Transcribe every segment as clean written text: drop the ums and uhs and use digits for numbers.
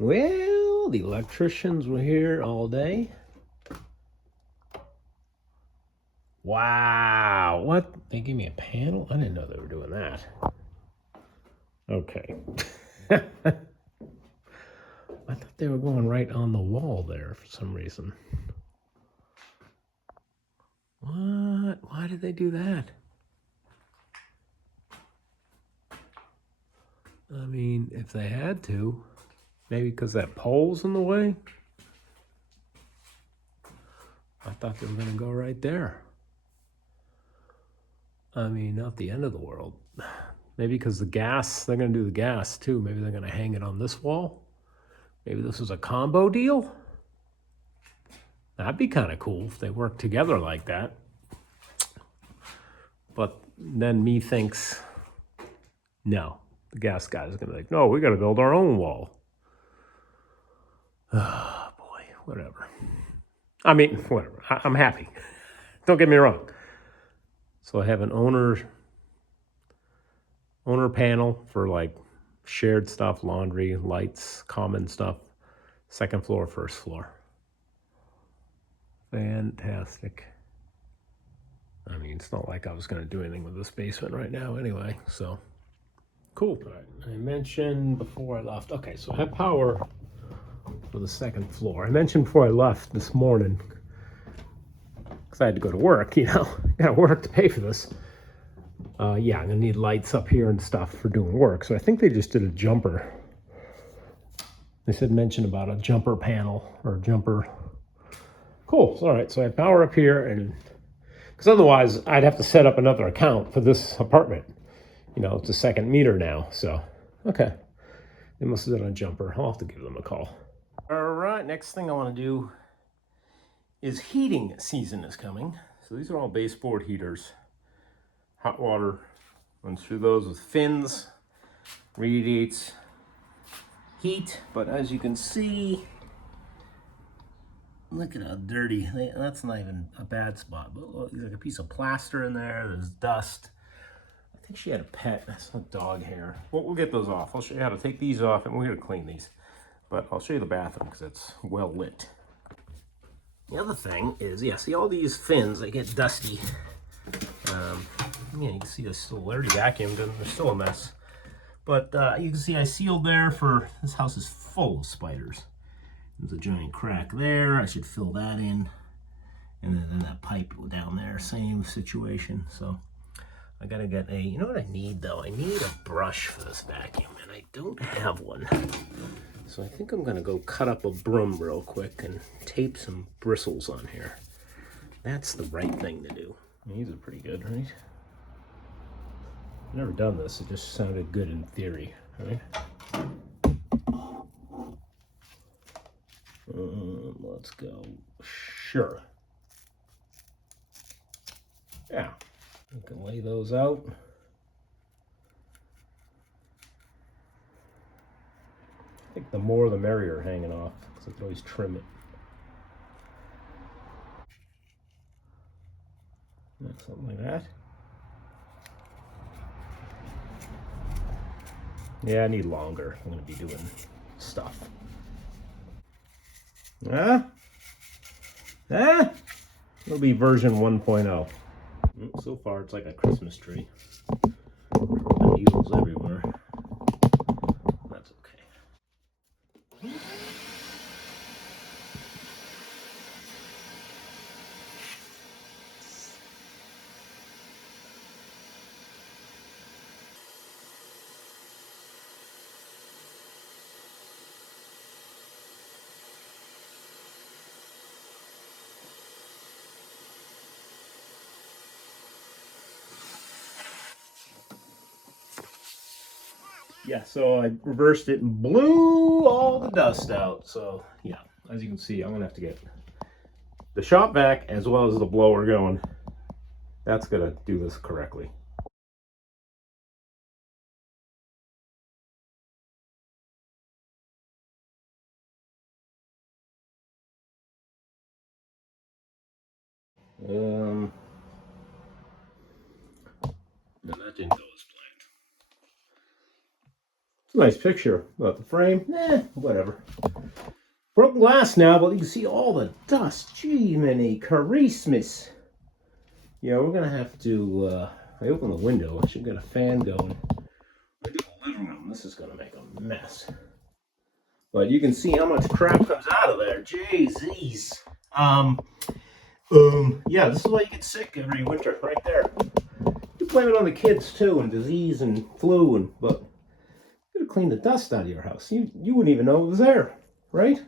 Well, the electricians were here all day. Wow, what? They gave me a panel? I didn't know they were doing that. Okay. I thought they were going right on the wall there for some reason. What? Why did they do that? I mean, if they had to, maybe because that pole's in the way? I thought they were going to go right there. I mean, not the end of the world. Maybe because the gas, they're going to do the gas too. Maybe they're going to hang it on this wall. Maybe this is a combo deal. That'd be kind of cool if they worked together like that. But then me thinks, no, the gas guy is going to be like, no, we got to build our own wall. Oh, boy, whatever. I mean, whatever. I'm happy. Don't get me wrong. So I have an owner panel for like shared stuff, laundry, lights, common stuff. Second floor, first floor. Fantastic. I mean, it's not like I was going to do anything with this basement right now anyway, so cool. All right. I mentioned before I left, okay, so I have power for the second floor. I mentioned before I left this morning, because I had to go to work, you know, I got work to pay for this. Yeah, I'm gonna need lights up here and stuff for doing work. So I think they just did a jumper. They said mention about a jumper panel or a jumper. Cool. All right. So I have power up here, and because otherwise I'd have to set up another account for this apartment. You know, it's a second meter now. So okay, they must have done a jumper. I'll have to give them a call. All right. Next thing I want to do is heating season is coming. So these are all baseboard heaters. Hot water runs through those with fins, radiates heat, but as you can see, look at how dirty. That's not even a bad spot, but look, there's like a piece of plaster in there, there's dust. I think she had a pet, that's not dog hair. Well, we'll get those off. I'll show you how to take these off, and we're gonna clean these, but I'll show you the bathroom because it's well lit. The other thing is, yeah, see all these fins, they get dusty. Yeah, you can see they're still already vacuumed and they're still a mess. But you can see I sealed there for, this house is full of spiders. There's a giant crack there, I should fill that in. And then that pipe down there, same situation. So I gotta get a, you know what I need though? I need a brush for this vacuum and I don't have one. So I think I'm gonna go cut up a broom real quick and tape some bristles on here. That's the right thing to do. These are pretty good, right? I've never done this, it just sounded good in theory, right? Let's go. Sure. Yeah, you can lay those out. I think the more the merrier hanging off, because I can always trim it. Something like that. Yeah, I need longer. I'm going to be doing stuff. It'll be version 1.0. So far, it's like a Christmas tree. Needles everywhere. That's okay. Yeah, so I reversed it and blew all the dust out. So yeah, as you can see, I'm gonna have to get the shop vac as well as the blower going. That's gonna do this correctly. No, that didn't go as It's a nice picture. But the frame, whatever. Broken glass now, but you can see all the dust. Gee, many Christmas. Yeah, we're gonna have to. I open the window. I should get a fan going. I do the living room. This is gonna make a mess. But you can see how much crap comes out of there. Jeez. Yeah, this is why you get sick every winter, right there. You blame it on the kids too, and disease and flu, but you gotta clean the dust out of your house. You wouldn't even know it was there, right?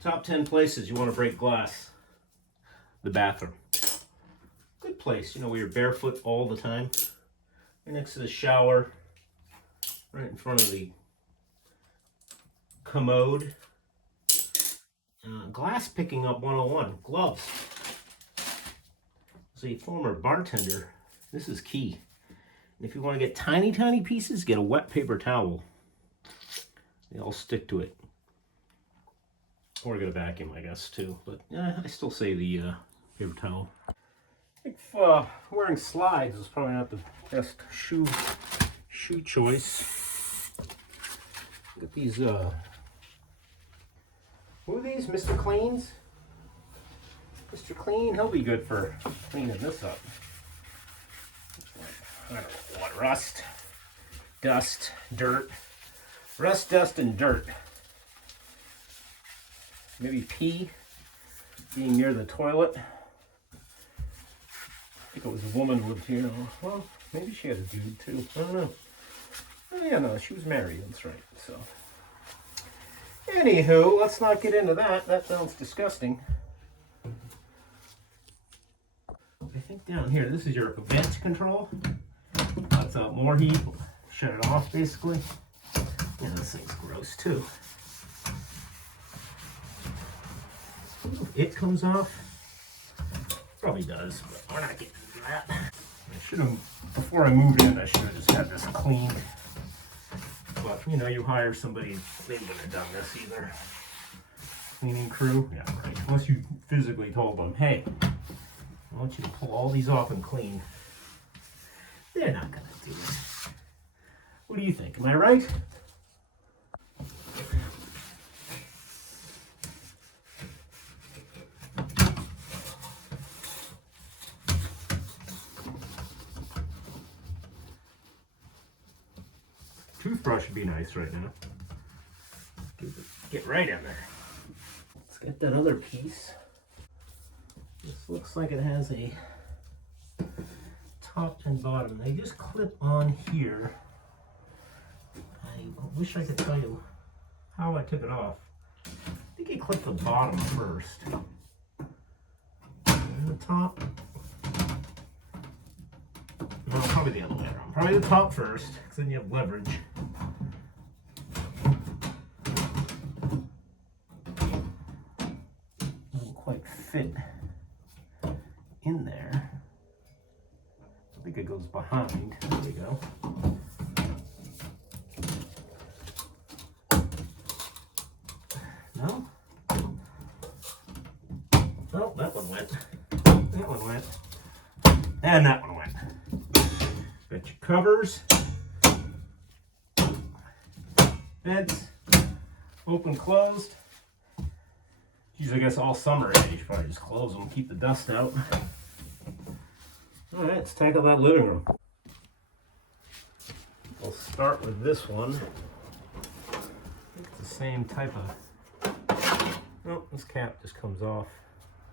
Top 10 places you want to break glass. The bathroom. Good place, where you're barefoot all the time. Right next to the shower. Right in front of the commode. Glass picking up 101. Gloves. As a former bartender, this is key. If you want to get tiny, tiny pieces, get a wet paper towel. They all stick to it. Or get a vacuum, I guess, too. But I still say the paper towel. I think wearing slides is probably not the best shoe choice. Look at these, what are these, Mr. Cleans? Mr. Clean, he'll be good for cleaning this up. I don't know what, rust, dust, dirt. Rust, dust, and dirt. Maybe pee, being near the toilet. I think it was a woman who lived here. Well, maybe she had a dude too. I don't know. Oh, yeah, no, she was married. That's right. So, anywho, let's not get into that. That sounds disgusting. I think down here, this is your vent control. Lets out more heat. Shut it off, basically. Yeah, this thing's gross too. It comes off. Probably does, but we're not getting into that. I should have, before I moved in, I should have just had this cleaned. But, you hire somebody, they wouldn't have done this either. Cleaning crew? Yeah, right. Unless you physically told them, hey, I want you to pull all these off and clean. They're not going to do it. What do you think? Am I right? Toothbrush would be nice right now. Get right in there. Let's get that other piece. This looks like it has a top and bottom. They just clip on here. I wish I could tell you how I took it off. I think I clipped the bottom first. And the top. No, probably the other way around. Probably the top first, because then you have leverage. Doesn't quite fit in there. I think it goes behind. There we go. No? Oh, that one went. That one went. And that one went. Got your covers. Vents. Open, closed. Geez, I guess all summer you should probably just close them, keep the dust out. Alright, let's tackle that living room. We'll start with this one. I think it's the same type of... Oh, this cap just comes off.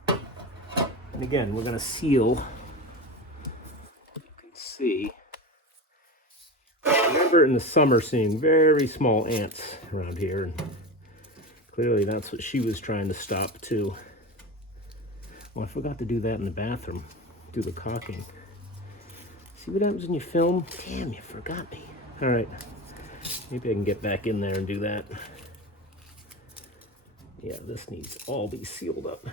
And again, we're going to seal. You can see. I remember in the summer seeing very small ants around here. And clearly that's what she was trying to stop too. Oh, I forgot to do that in the bathroom. Do the caulking. See what happens when you film? Damn, you forgot me. All right. Maybe I can get back in there and do that. Yeah, this needs to all be sealed up.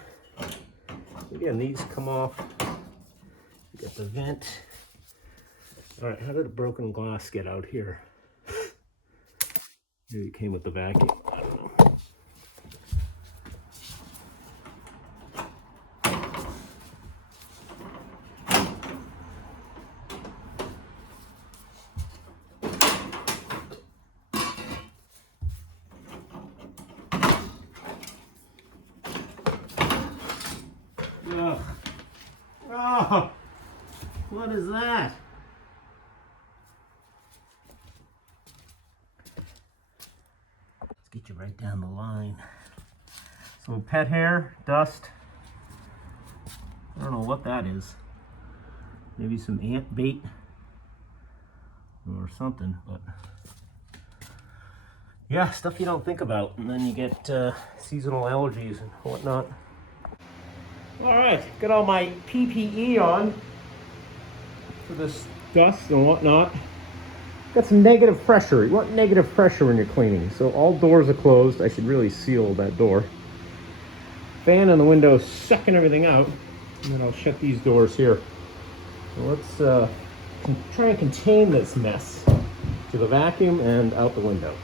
Again, these come off. You got the vent. All right, how did a broken glass get out here? Maybe it came with the vacuum. I don't know. What is that? Let's get you right down the line. So pet hair, dust. I don't know what that is. Maybe some ant bait or something, but yeah, stuff you don't think about, and then you get seasonal allergies and whatnot. All right, got all my PPE on for this dust and whatnot. Got some negative pressure. You want negative pressure when you're cleaning, so all doors are closed. I should really seal that door. Fan in the window sucking everything out, and then I'll shut these doors here. So let's try and contain this mess to the vacuum and out the window.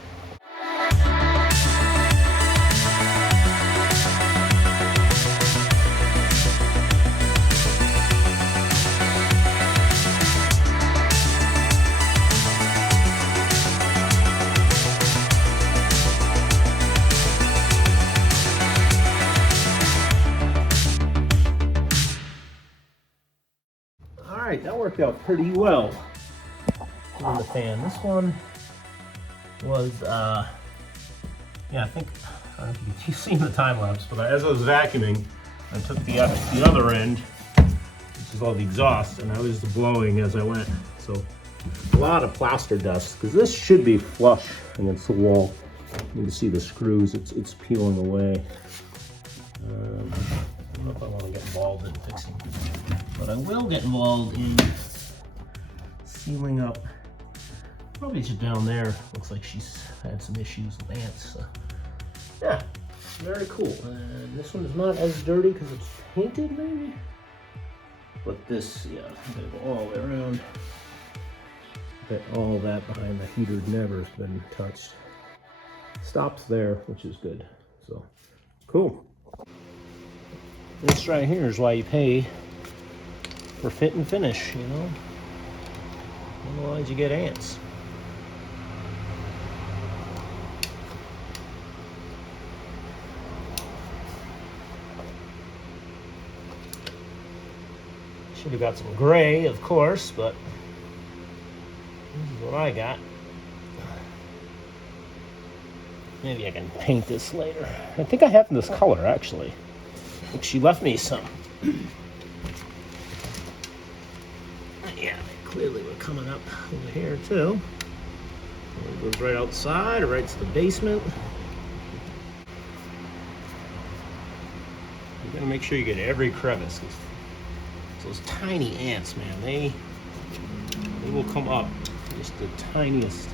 All right, that worked out pretty well on the fan. This one was, yeah, I think, I don't know if you've seen the time lapse, but as I was vacuuming, I took the other end, which is all the exhaust, and I was blowing as I went. So a lot of plaster dust, because this should be flush against the wall. You can see the screws, it's peeling away. I don't know if I want to get involved in fixing it, but I will get involved in sealing up. Probably just down there. Looks like she's had some issues with ants. So. Yeah, very cool. And this one is not as dirty because it's painted, maybe. But this, yeah, I'm gonna go all the way around. Bet all that behind the heater never's been touched. Stops there, which is good. So, cool. This right here is why you pay for fit and finish, you know? Otherwise you get ants. Should have got some gray, of course, but this is what I got. Maybe I can paint this later. I think I have this color, actually. She left me some. Yeah, they clearly were coming up over here too. It goes right outside or right to the basement. You gotta make sure you get every crevice. Those tiny ants, man, they will come up just the tiniest,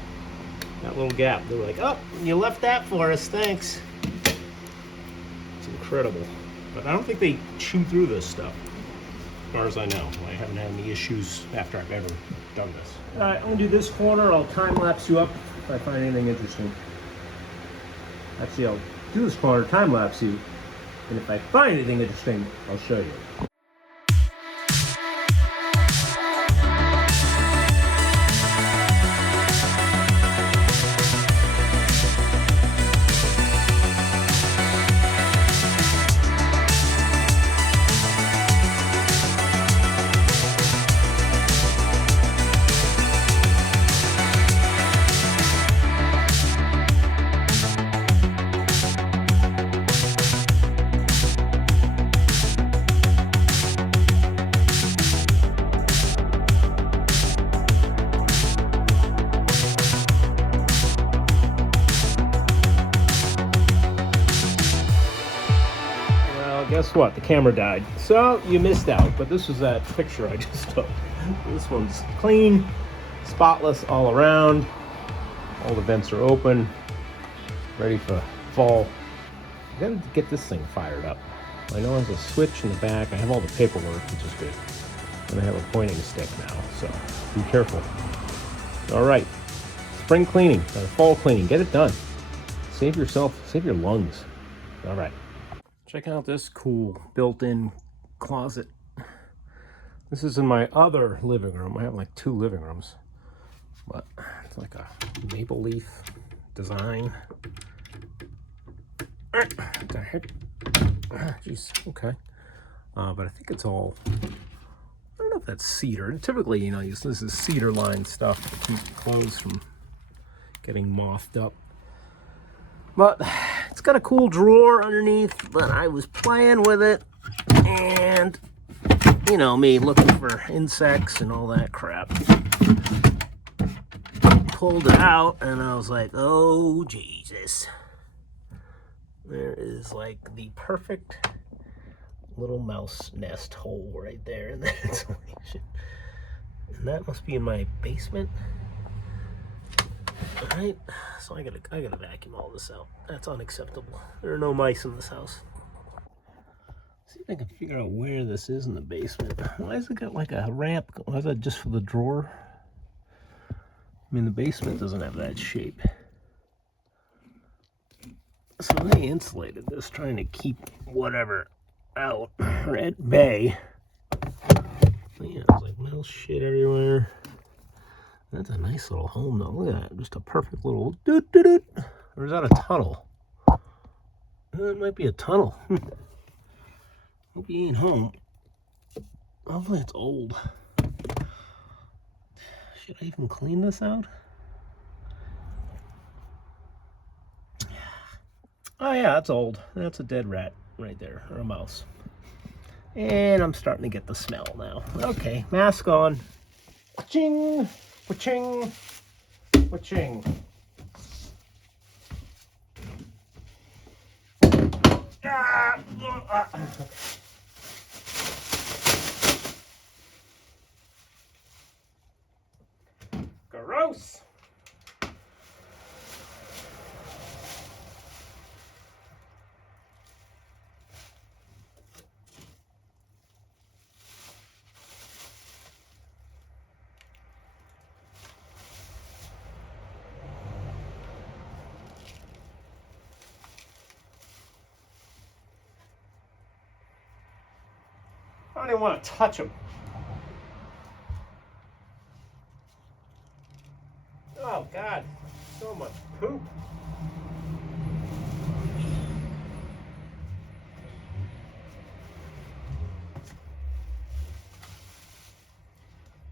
that little gap. They're like, oh, you left that for us, thanks. It's incredible. But I don't think they chew through this stuff, as far as I know. I haven't had any issues after I've ever done this. All right, I'm gonna do this corner. I'll time lapse you up if I find anything interesting. Actually, I'll do this corner, time lapse you, and if I find anything interesting, I'll show you. Guess what? The camera died. So you missed out, but this was that picture I just took. This one's clean, spotless all around. All the vents are open, ready for fall. I gotta get this thing fired up. I know there's a switch in the back. I have all the paperwork, which is good. And I have a pointing stick now, so be careful. All right, spring cleaning, fall cleaning, get it done. Save yourself, save your lungs. All right. Check out this cool built-in closet. This is in my other living room. I have like 2 living rooms, but it's like a maple leaf design. What the heck? Jeez, okay. But I think it's all, I don't know if that's cedar. And typically, you know, this is cedar lined stuff to keep clothes from getting mothed up. But it's got a cool drawer underneath, but I was playing with it, and you know me, looking for insects and all that crap. Pulled it out, and I was like, oh Jesus. There is like the perfect little mouse nest hole right there in the insulation. And that must be in my basement. Alright, so I gotta vacuum all this out. That's unacceptable. There are no mice in this house. See if I can figure out where this is in the basement. Why has it got like a ramp? Why is that just for the drawer? I mean, the basement doesn't have that shape. So they insulated this, trying to keep whatever out or at bay. Yeah, there's like metal shit everywhere. That's a nice little home though. Look at that, just a perfect little doot doot doot. Or is that a tunnel? It might be a tunnel. Hope he ain't home. Hopefully it's old. Should I even clean this out? Oh yeah, that's old. That's a dead rat right there, or a mouse. And I'm starting to get the smell now. Okay, mask on. Ching, ching, ching. Gross. I don't even want to touch them. Oh God, so much poop.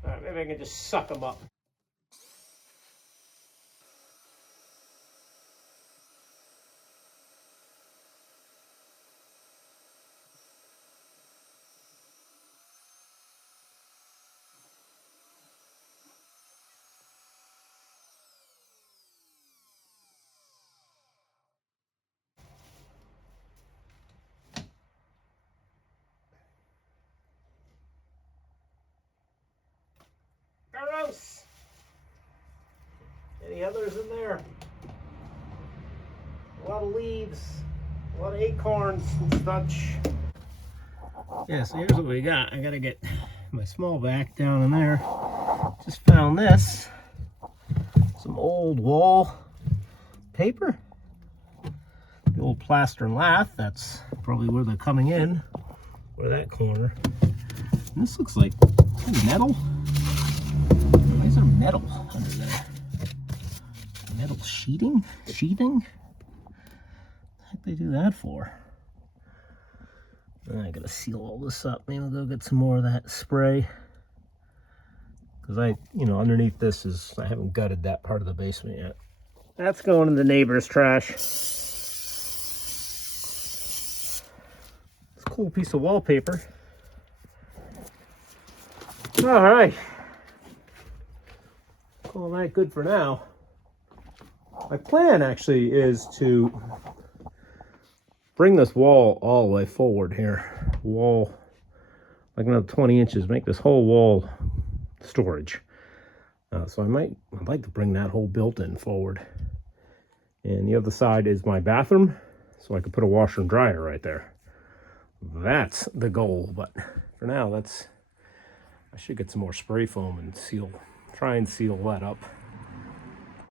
All right, maybe I can just suck them up. Gross. Any others in there? A lot of leaves, a lot of acorns and such. Yeah, so here's what we got. I gotta get my small vac down in there. Just found this. Some old wall paper. The old plaster and lath. That's probably where they're coming in. Or that corner. And this looks like metal. Why is there metal under there? Metal sheeting? Sheathing? What the heck they do that for? I gotta seal all this up. Maybe we'll go get some more of that spray. Because underneath this is, I haven't gutted that part of the basement yet. That's going in the neighbor's trash. It's a cool piece of wallpaper. All right. Call that good for now. My plan actually is to bring this wall all the way forward here. Wall, like another 20 inches, make this whole wall storage. So I'd like to bring that whole built-in forward. And the other side is my bathroom, so I could put a washer and dryer right there. That's the goal, but for now, I should get some more spray foam and try and seal that up.